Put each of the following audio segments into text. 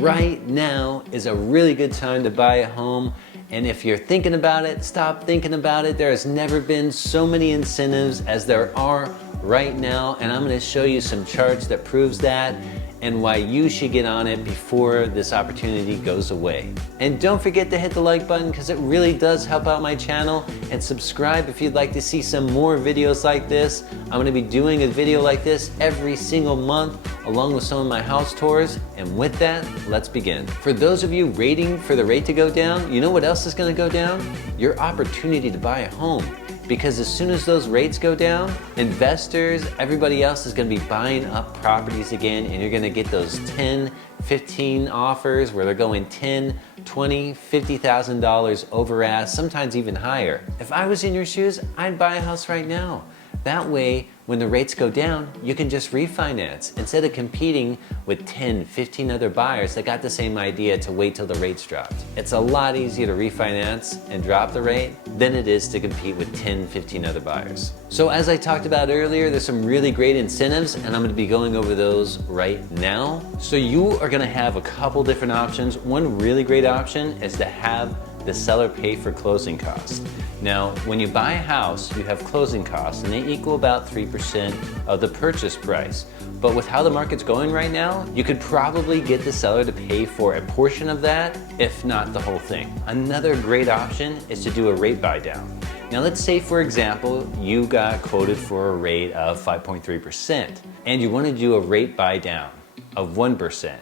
Right now is a really good time to buy a home. And if you're thinking about it, stop thinking about it. There has never been so many incentives as there are right now. And I'm gonna show you some charts that proves that and why you should get on it before this opportunity goes away. And don't forget to hit the like button because it really does help out my channel, and subscribe if you'd like to see some more videos like this. I'm gonna be doing a video like this every single month along with some of my house tours. And with that, let's begin. For those of you waiting for the rate to go down, you know what else is gonna go down? Your opportunity to buy a home. Because as soon as those rates go down, investors, everybody else is gonna be buying up properties again, and you're gonna get those 10, 15 offers where they're going 10, 20, $50,000 over ask, sometimes even higher. If I was in your shoes, I'd buy a house right now. That way, when the rates go down, you can just refinance instead of competing with 10, 15 other buyers that got the same idea to wait till the rates dropped. It's a lot easier to refinance and drop the rate than it is to compete with 10, 15 other buyers. So as I talked about earlier, there's some really great incentives, and I'm gonna be going over those right now. So you are gonna have a couple different options. One really great option is to have the seller pay for closing costs. Now, when you buy a house, you have closing costs, and they equal about 3% of the purchase price. But with how the market's going right now, you could probably get the seller to pay for a portion of that, if not the whole thing. Another great option is to do a rate buy down. Now let's say, for example, you got quoted for a rate of 5.3%, and you want to do a rate buy down of 1%.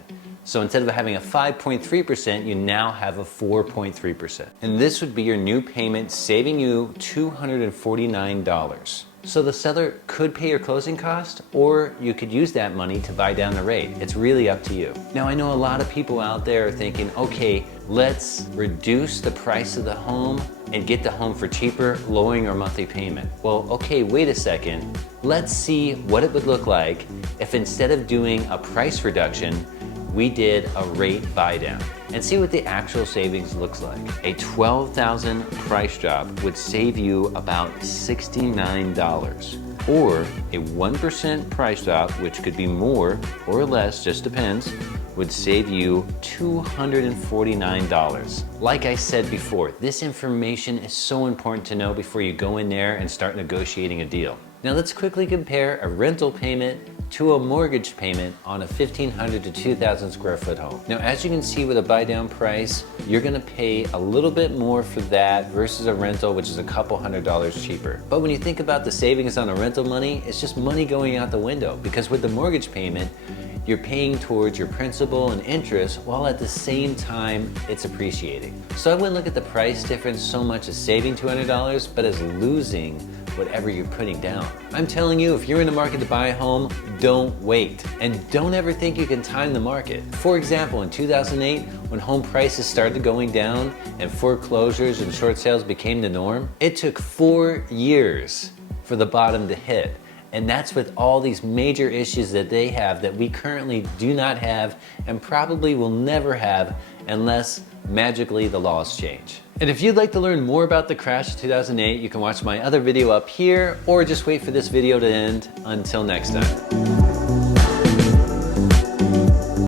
So instead of having a 5.3%, you now have a 4.3%. And this would be your new payment, saving you $249. So the seller could pay your closing cost, or you could use that money to buy down the rate. It's really up to you. Now I know a lot of people out there are thinking, okay, let's reduce the price of the home and get the home for cheaper, lowering our monthly payment. Well, okay, wait a second. Let's see what it would look like if instead of doing a price reduction, we did a rate buy down, and see what the actual savings looks like. A $12,000 price drop would save you about $69, or a 1% price drop, which could be more or less, just depends, would save you $249. Like I said before, this information is so important to know before you go in there and start negotiating a deal. Now let's quickly compare a rental payment to a mortgage payment on a 1,500 to 2,000 square foot home. Now, as you can see with a buy down price, you're gonna pay a little bit more for that versus a rental, which is a couple $100 cheaper. But when you think about the savings on the rental money, it's just money going out the window, because with the mortgage payment, you're paying towards your principal and interest while at the same time it's appreciating. So I wouldn't look at the price difference so much as saving $200, but as losing whatever you're putting down. I'm telling you, if you're in the market to buy a home, don't wait. And don't ever think you can time the market. For example, in 2008, when home prices started going down and foreclosures and short sales became the norm, it took 4 years for the bottom to hit. And that's with all these major issues that they have that we currently do not have and probably will never have unless magically the laws change. And if you'd like to learn more about the crash of 2008, you can watch my other video up here, or just wait for this video to end. Until next time.